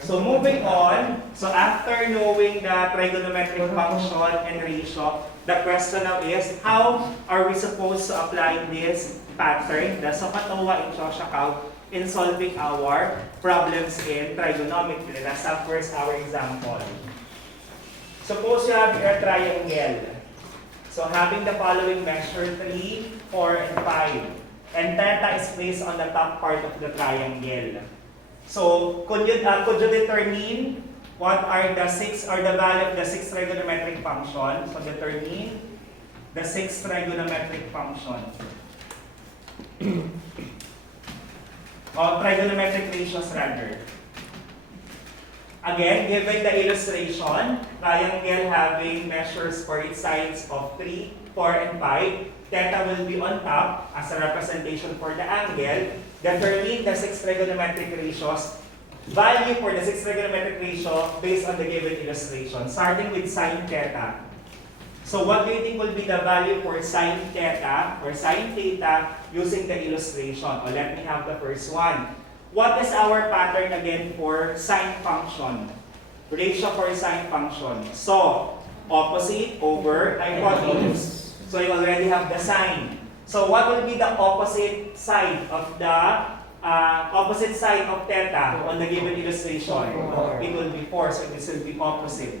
So moving on, so after knowing the trigonometric function and ratio, the question now is, how are we supposed to apply this pattern, the Sokatawa and Shoshakaw, in solving our problems in trigonometry? Let's have first our example. Suppose you have your triangle. So having the following measure 3, 4, and 5. And theta is placed on the top part of the triangle. So could you determine what are the value of the 6 trigonometric function? So determine the 6 trigonometric function. Or trigonometric ratios rather. Again, given the illustration, triangle having measures for its sides of 3, 4, and 5, theta will be on top as a representation for the angle. Determine the 6 trigonometric ratios. Value for the 6 trigonometric ratio based on the given illustration, starting with sine theta. So what do you think will be the value for sine theta or sine theta using the illustration? Or let me have the first one. What is our pattern again for sine function? Ratio for sine function. So, opposite over hypotenuse. So you already have the sine. So what will be the opposite side of theta on the given illustration? It will be 4, so this will be opposite.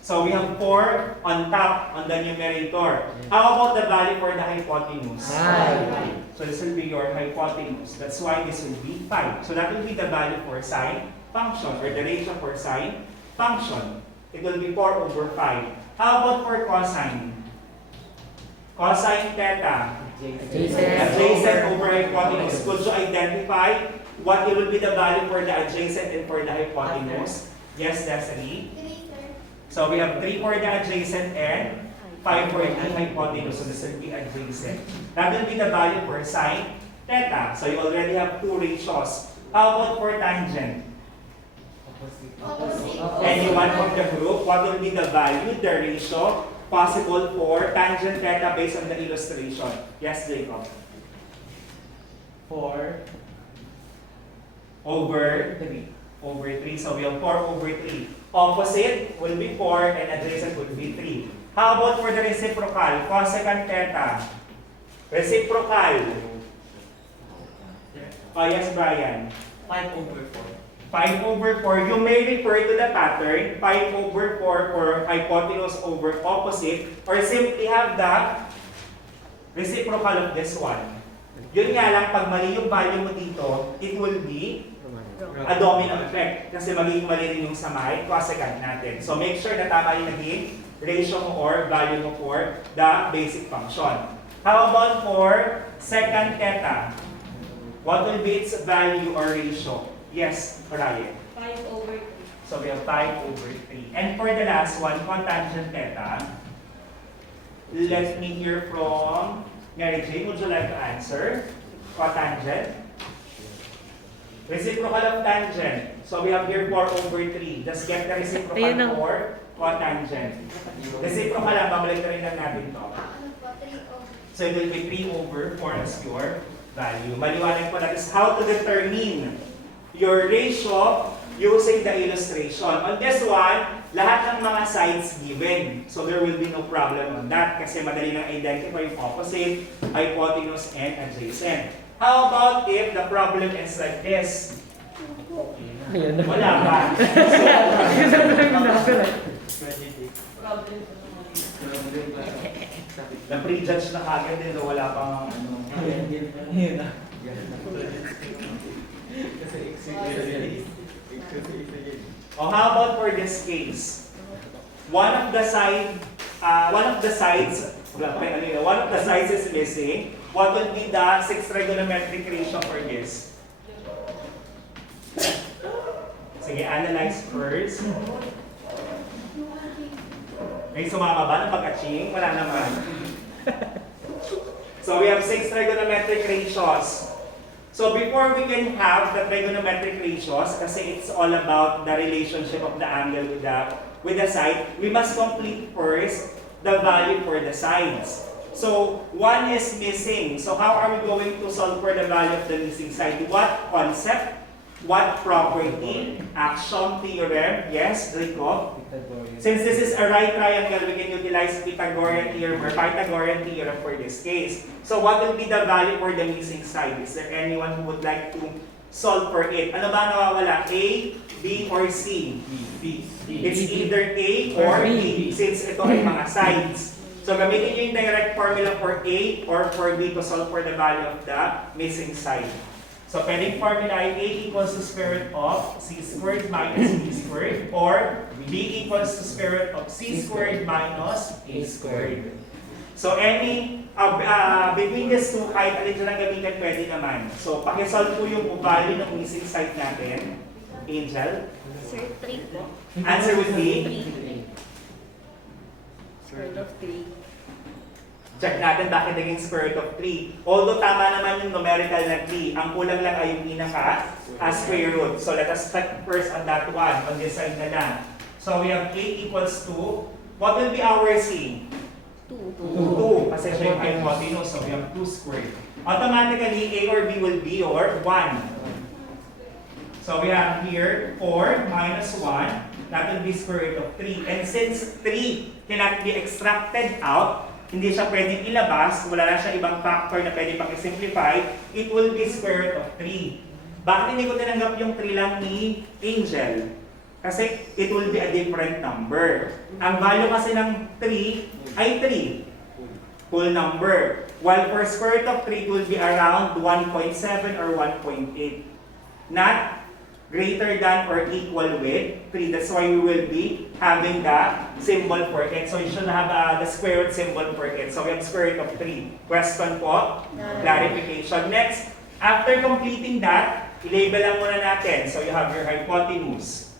So we have 4 on top on the numerator. How about the value for the hypotenuse? 5. So this will be your hypotenuse. That's why this will be 5. So that will be the value for sine function, or the ratio for sine function. It will be 4 over 5. How about for cosine? Cosine theta, adjacent over hypotenuse. Could you identify what it will be the value for the adjacent and for the hypotenuse? Yes, Destiny? So we have 3 for the adjacent and 5 for the hypotenuse. So this will be adjacent. That will be the value for sine theta. So you already have 2 ratios. How about for tangent? Anyone from the group? What will be the value, the ratio possible for tangent theta based on the illustration? Yes, Jacob. 4 over 3. Over 3. So we have 4 over 3. Opposite will be 4 and adjacent will be 3. How about for the reciprocal? Cosecant theta. Reciprocal. Oh, yes, Brian. 5 over 4. 5 over 4, you may refer to the pattern 5 over 4 for hypotenuse over opposite, or simply have the reciprocal of this one. Yun nga lang, pag mali yung value mo dito, it will be a domino effect. Kasi magiging mali rin yung sa may cosecant natin. So make sure na tama yung naging ratio mo or value mo for the basic function. How about for secant theta? What will be its value or ratio? Yes, Ryan. 5 over 3. So we have 5 over 3. And for the last one, cotangent theta, let me hear from Mary Jane. Would you like to answer? Cotangent. Reciprocal of tangent. So we have here 4 over 3. Just get the reciprocal for cotangent. Reciprocal lang, babalik na rin lang natin to. So it will be 3 over 4 as your value. Maliwanag po natin how to determine your ratio using the illustration. On this one, lahat ng mga sides given. So there will be no problem on that kasi madali lang identify yung opposite, hypotenuse, and adjacent. How about if the problem is like this? Wala ba? Na-prejudge na kagad din, wala pang ano. Oh, how about for this case? One of the sides is missing. What would be the 6 trigonometric ratio for this? Sige, analyze first. May sumama ba ng pag-aching? Wala naman. So we have 6 trigonometric ratios. So before we can have the trigonometric ratios, kasi it's all about the relationship of the angle with the side, we must complete first the value for the sides. So 1 is missing. So how are we going to solve for the value of the missing side? What concept? What property? Axiom, theorem. Yes, Jacob? Since this is a right triangle, we can utilize Pythagorean theorem or Pythagorean theorem for this case. So what will be the value for the missing side? Is there anyone who would like to solve for it? Ano ba nawawala? A, B, or C? B. It's either A or B since ito ay mga sides. So gamitin nyo yung direct formula for A or for B to solve for the value of the missing side. So pwedeng formula ay A equals to square root of C squared minus B squared or B equals to square root of C squared minus A squared. So any, between these two, kahit alin dyan ang gamitin, pwede naman. So pakisolve po yung value ng missing side natin. Angel? Sir, 3 po. Answer would be? Square root of 3. Check natin bakit naging square root of 3. Although tama naman yung numerical na 3, ang kulang lang ay yung pinaka square root. So let us check first on that one, on this side na lang. So we have A equals to, what will be our C? 2. Kasi siya yung hypotenuse, so we have 2 squared. Automatically, A or B will be or 1. So we have here 4 minus 1, that will be square root of 3. And since 3 cannot be extracted out, hindi siya pwedeng ilabas, wala na siya ibang factor na pwede pang i-simplify, it will be square root of 3. Bakit hindi ko tinanggap yung 3 lang ni Angel? Kasi it will be a different number. Ang value kasi ng 3 ay 3. Whole number. While for square root of 3, it will be around 1.7 or 1.8. Not greater than or equal with 3. That's why we will be having the symbol for it. So you should have the square root symbol for it. So we have square root of 3. Question po? Clarification. Next, after completing that, i-label lang muna natin. So you have your hypotenuse.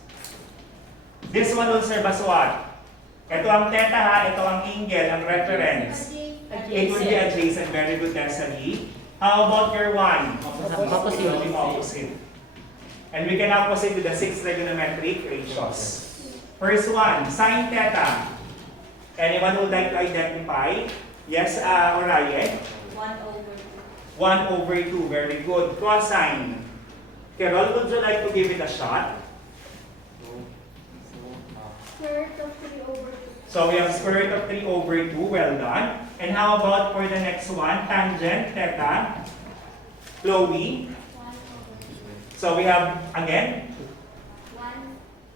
This one will serve as what? Ito ang theta ha, ito ang angle, ang reference. It will be adjacent. Very good, Desiree. How about your one? Opposite. It will be opposite. And we can now proceed with the 6 trigonometric ratios. First one, sine theta. Anyone who would like to identify? Yes, Orion? 1 over 2. Very good. Cosine. Carol, would you like to give it a shot? Square root of 3 over 2. So we have square root of 3 over 2. Well done. And how about for the next one? Tangent theta. Chloe? So we have, again, 1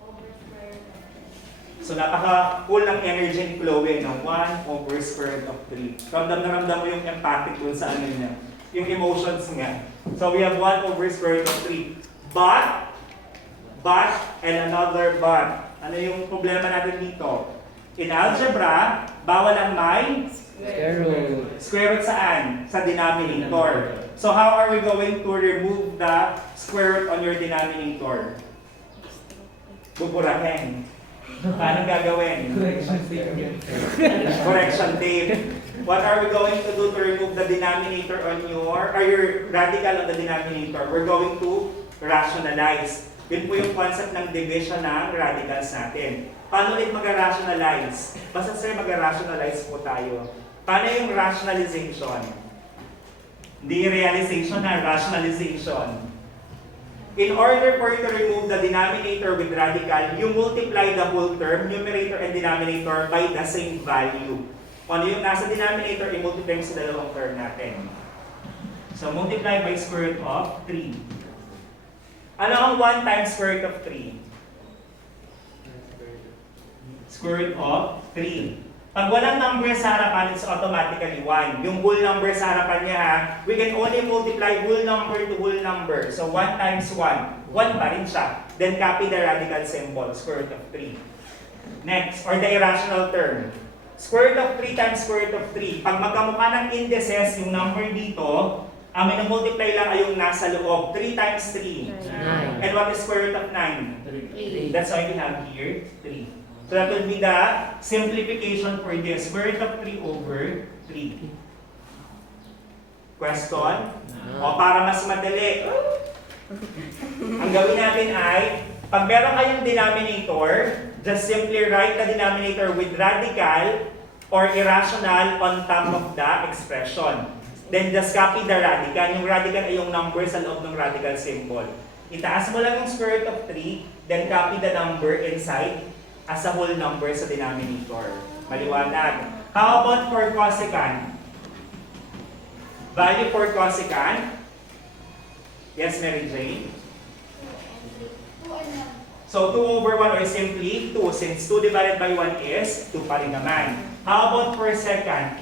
over square root of 3. so napaka-cool ng energy ni Chloe, no? 1 over square root of 3. Ramdam na ramdam mo yung empathic dun sa ano niya, yung emotions nga. So we have 1 over square root of 3. But, and another but. Ano yung problema natin dito? In algebra, bawal ang may Square root. square root saan? Sa denominator. So how are we going to remove the square root on your denominator? Buburahin. Paano gagawin? Correction tape. What are we going to do to remove the denominator on your radical on the denominator? We're going to rationalize. Yun po yung concept ng division ng radicals natin. Paano ulit mag-rationalize? Basta sir, mag-rationalize po tayo. Paano yung rationalization? Hindi realization na, rationalization. In order for you to remove the denominator with radical, you multiply the whole term, numerator and denominator, by the same value. Ano yung nasa denominator, i-multiply sa dalawang term natin. So, multiply by square root of 3. Ano ang 1 times square root of 3? Square root of 3. Pag walang number sa harapan, it's automatically 1. Yung whole number sa harapan niya, we can only multiply whole number to whole number. So 1 times 1, 1 pa rin siya. Then copy the radical symbol, square root of 3. Next, or the irrational term. Square root of 3 times square root of 3. Pag magkamukha ng indices, yung number dito, ang minumultiply lang ay yung nasa loob. 3 times 3. 9. And what is square root of 9? 3. That's why we have here 3. So that will be the simplification for this. Square root of 3 over 3. Question? O para mas madali. Ang gawin natin ay, pag meron kayong denominator, just simply write the denominator with radical or irrational on top of the expression. Then just copy the radical. Yung radical ay yung number sa loob ng radical symbol. Itaas mo lang yung square root of 3, then copy the number inside as a whole number sa denominator. Maliwanag. How about for cosecant? Value for cosecant? Yes, Mary Jane? 2 and 1. So 2 over 1 or simply 2, since 2 divided by 1 is 2 pa rin naman. How about for secant?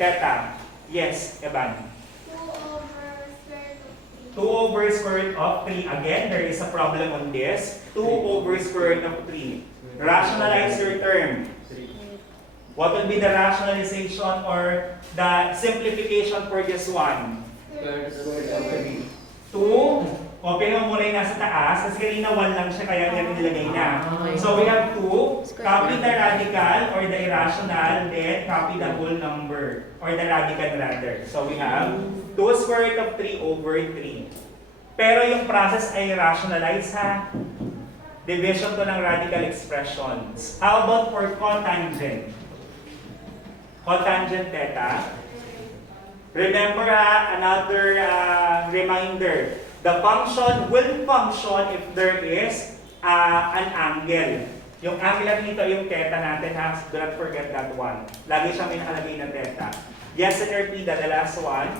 Theta? Yes, Evan? 2 over square root of 3. Again, there is a problem on this. 2 over square root of 3. Rationalize your term. What will be the rationalization or the simplification for this one? 2. Open mo muna yung nasa taas. Kasi kanina 1 lang siya, kaya yan nilagay na. So we have 2. Copy the radical or the irrational, then copy the whole number. Or the radical rather. So we have 2 square root of 3 over 3. Pero yung process ay rationalize ha. Division to ng radical expressions. How about for cotangent? Cotangent theta. Remember ha, another reminder. The function will function if there is an angle. Yung angle dito yung theta natin ha. Do not forget that one. Lagi siyang may nakalagay na theta. Yes, Sir Pida, the last one.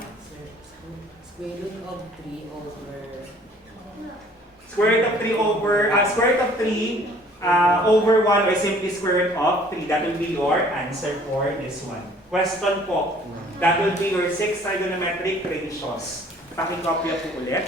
Square root of 3 over... Square root of 3 over, square root of 3 over 1 or simply square root of 3. That will be your answer for this one. Question po. That will be your 6 trigonometric ratios. Pakikopya po ulit.